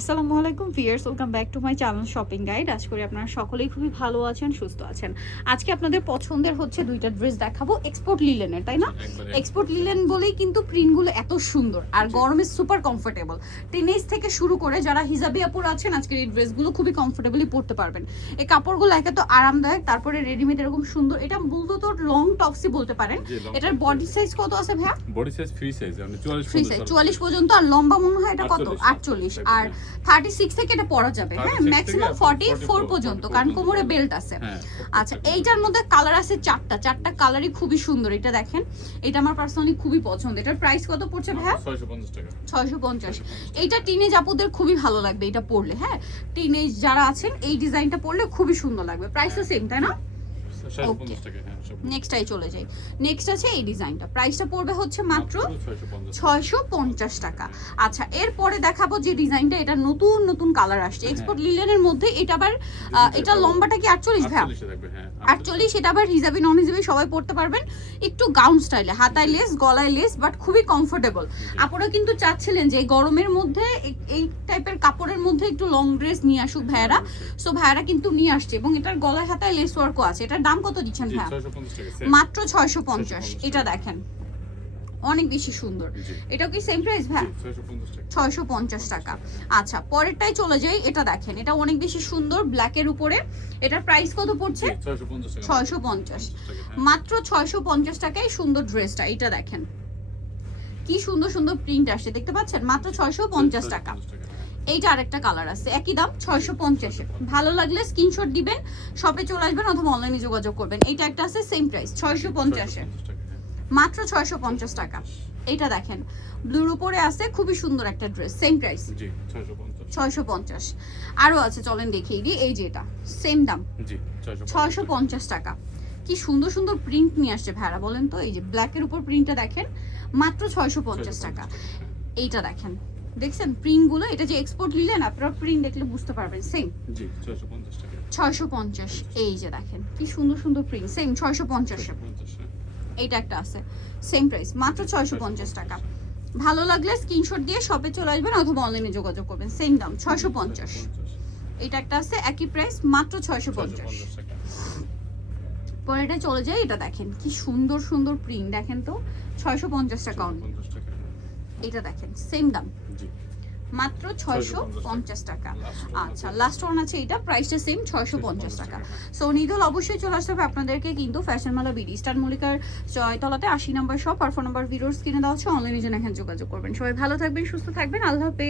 আসসালামু আলাইকুম viewers, welcome back to my channel shopping guide. আশা করি আপনারা সকলেই খুবই ভালো আছেন, সুস্থ আছেন। আজকে আপনাদের পছন্দের হচ্ছে দুইটা ড্রেস দেখাবো এক্সপোর্ট লিলেনের, তাই না? এক্সপোর্ট লিলেন বলেই কিন্তু প্রিন্টগুলো এত সুন্দর আর গরমে সুপার কমফোর্টেবল। টিনেজ থেকে শুরু করে যারা হিজাবি আপুর আছেন আজকের এই ড্রেসগুলো খুবই কমফোর্টেবলি পরতে পারবেন। এই কাপড়গুলো একে তো আরামদায়ক, তারপরে রেডিমেড এরকম সুন্দর। এটা মূলত লং টপসি বলতে পারেন। এটার বডি সাইজ কত আছে ভাইয়া? বডি সাইজ ফ্রি সাইজ মানে 44 পর্যন্ত। আর লম্বা মনে হয় এটা কত? 48। আর 36 থেকে এটা পরা যাবে। হ্যাঁ, ম্যাক্সিমাম 44 পর্যন্ত, কারণ কোমরে বেল্ট আছে। আচ্ছা, এইটার মধ্যে কালার আছে চারটা কালারই খুবই সুন্দর। এটা দেখেন, এটা আমার পার্সোনালি খুবই পছন্দ। এটার প্রাইস কত পড়ছে ভাইয়া? 650 টাকা। 650। এইটা টিনেজ আপুদের খুবই ভালো লাগবে এটা পরলে। হ্যাঁ, টিনেজ যারা আছেন এই ডিজাইনটা পরলে খুবই সুন্দর লাগবে। প্রাইসও সেম, তাই না? নেক্সট চলে যাই। নেক্সট আছে এই ডিজাইনটা, প্রাইসটা পড়বে হচ্ছে মাত্র 650 টাকা। আচ্ছা, এরপরে দেখাবো যে ডিজাইনটা, এটা নতুন নতুন কালার আসছে এক্সপোর্ট লিলেনের মধ্যে। এটা আবার এটা লম্বাটা কি 48 ভাই? 48। এটা আবার হিজাবি নন হিজাবি সবাই পড়তে পারবেন। একটু গাউন স্টাইলে, হাতায় লেস গলায় লেস, বাট খুবই কমফোর্টেবল। আপনারা কিন্তু চাচ্ছিলেন যে গরমের মধ্যে এই টাইপের কাপড়ের মধ্যে একটু লং ড্রেস নিয়ে আসুক ভাইয়ারা, সো ভাইয়ারা কিন্তু নিয়ে আসছে। এবং এটার গলায় হাতায় লেস ওয়ার্কও আছে। এটার দাম কত দিচ্ছেন ভাই? মাত্র 650। এটা দেখেন, অনেক বেশি সুন্দর। এটাও কি সেম প্রাইস ভাই? 650 টাকা। আচ্ছা, পরেরটাই চলে যাই। এটা দেখেন, এটা অনেক বেশি সুন্দর, ব্ল্যাকের উপরে। এটার প্রাইস কত পড়ছে? 650। মাত্র 650 টাকায় সুন্দর ড্রেসটা। এটা দেখেন কি সুন্দর সুন্দর প্রিন্ট আসছে, দেখতে পাচ্ছেন? মাত্র 650 টাকা। এইটা আরেকটা কালার আছে, একই দাম 650। ভালো লাগলে স্ক্রিনশট দিবেন, শপে চলে আসবেন অথবা অনলাইনে যোগাযোগ করবেন। এইটা একটা আছে সেম প্রাইস 650 মাত্র 650 টাকা। এইটা দেখেন ব্লুর উপরে আছে, খুবই সুন্দর একটা ড্রেস, সেম প্রাইস 650। আরো আছে, চলেন দেখিয়ে দিই। এই যে এটা সেম দাম 650 টাকা। কি সুন্দর সুন্দর প্রিন্ট নিয়ে আসছে ভাইরা, বলেন তো? এই যে ব্ল্যাকের উপর প্রিন্টটা দেখেন, মাত্র 650 টাকা। এইটা দেখেন, দেখছেন প্রিন্টগুলো? এটা যে এক্সপোর্ট লিলেন, আপনারা প্রিন্ট দেখলে বুঝতে পারবেন। সেম 650 টাকা। 650। এই যে দেখেন কি সুন্দর সুন্দর প্রিন্ট, সেম 650। এইটা একটা আছে সেম প্রাইস, মাত্র 650 টাকা। ভালো লাগলে স্ক্রিনশট দিয়ে শপে চলে আসবেন অথবা অনলাইনে যোগাযোগ করবেন, সেম দাম 650। এটা একটা আছে একই প্রাইস, মাত্র 650 টাকা। পরে এটা চলে যায়। এটা দেখেন কি সুন্দর সুন্দর প্রিন্ট, দেখেন তো, 650 টাকা অনলি। এটা দেখেন সেম দাম, মাত্র 650 টাকা। আচ্ছা, লাস্ট ওয়ান আছে, এটা প্রাইসটা সেম 650 টাকা। সো নিদল অবশ্যই চলে আসতে হবে আপনাদেরকে কিন্তু ফ্যাশন মালা বিডি স্টার মল্লিকার 6 তলাতে 80 নম্বর শপ আর ফোন নাম্বার ভিডিওর স্ক্রিনে দেওয়া হচ্ছে। অনলাইনে জন্য এখানে যোগাযোগ করবেন। সবাই ভালো থাকবেন, সুস্থ থাকবেন, আল্লাহ হাফেজ।